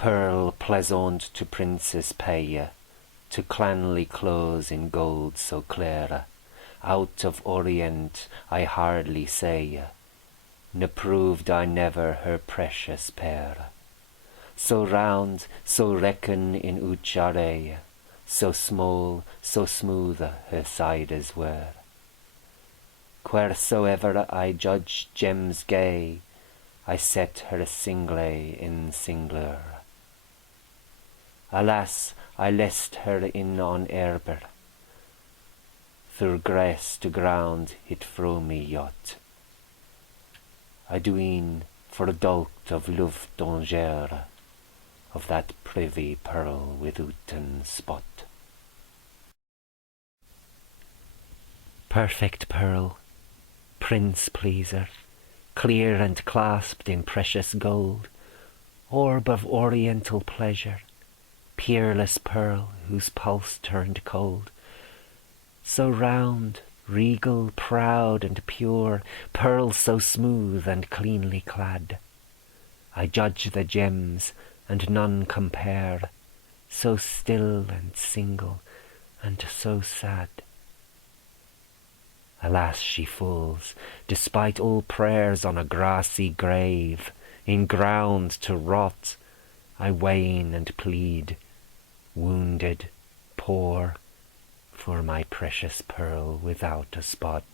pearl pleasant to princes paye, to clanly clothes in gold so clear, out of orient I hardly say, ne proved I never her precious pair. So round, so reckon in uch array, so small, so smooth her sides were. Wheresoever I judge gems gay, I set her single in singler. Alas, I lest her in on erber, through grass to ground hit fro me yacht. I doeen for a dolt of love danger, of that privy pearl withouten spot. Perfect pearl, prince pleaser, clear and clasped in precious gold, orb of oriental pleasure, peerless pearl whose pulse turned cold, so round, regal, proud and pure, pearl so smooth and cleanly clad. I judge the gems and none compare, so still and single and so sad. Alas, she falls, despite all prayers, on a grassy grave, in ground to rot. I wane and plead, wounded, poor, for my precious pearl without a spot.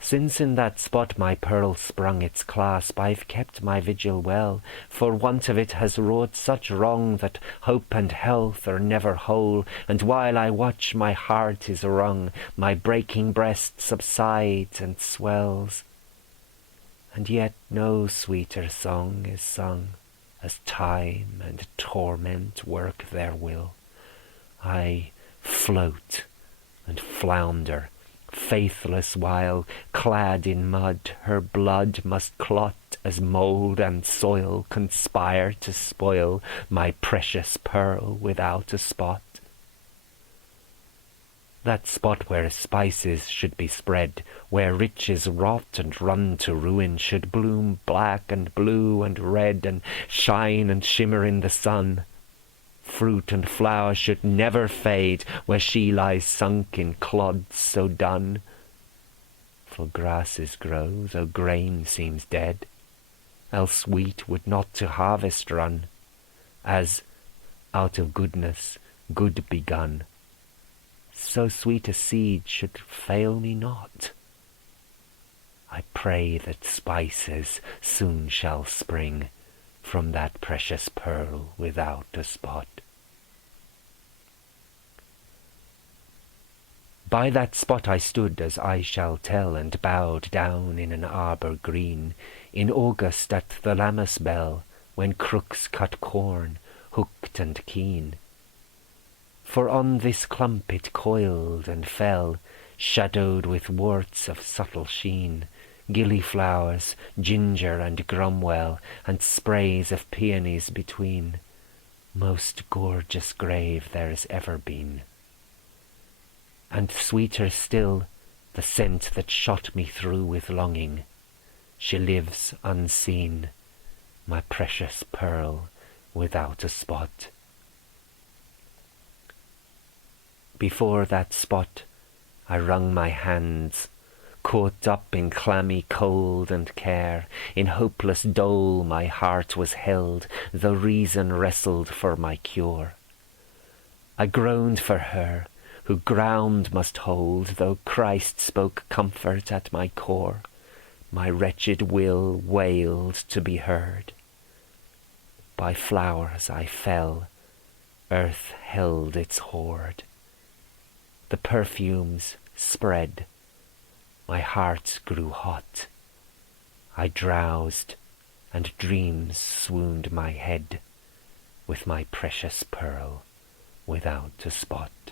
Since in that spot my pearl sprung its clasp, I've kept my vigil well, for want of it has wrought such wrong that hope and health are never whole, and while I watch my heart is wrung, my breaking breast subsides and swells. And yet no sweeter song is sung, as time and torment work their will. I float and flounder, faithless while, clad in mud, her blood must clot as mould and soil conspire to spoil my precious pearl without a spot. That spot where spices should be spread, where riches rot and run to ruin, should bloom black and blue and red, and shine and shimmer in the sun. Fruit and flower should never fade where she lies sunk in clods so dun. For grasses grow, though grain seems dead, else wheat would not to harvest run, as, out of goodness, good begun. So sweet a seed should fail me not. I pray that spices soon shall spring from that precious pearl without a spot. By that spot I stood, as I shall tell, and bowed down in an arbour green, in August at the lammas bell, when crooks cut corn, hooked and keen. For on this clump it coiled and fell, shadowed with worts of subtle sheen, gillyflowers, ginger and grumwell, and sprays of peonies between. Most gorgeous grave there has ever been. And sweeter still the scent that shot me through with longing. She lives unseen, my precious pearl without a spot. Before that spot I wrung my hands, caught up in clammy cold and care. In hopeless dole my heart was held, though reason wrestled for my cure. I groaned for her who ground must hold, though Christ spoke comfort at my core. My wretched will wailed to be heard. By flowers I fell, earth held its hoard. The perfumes spread, my heart grew hot. I drowsed, and dreams swooned my head, with my precious pearl without a spot.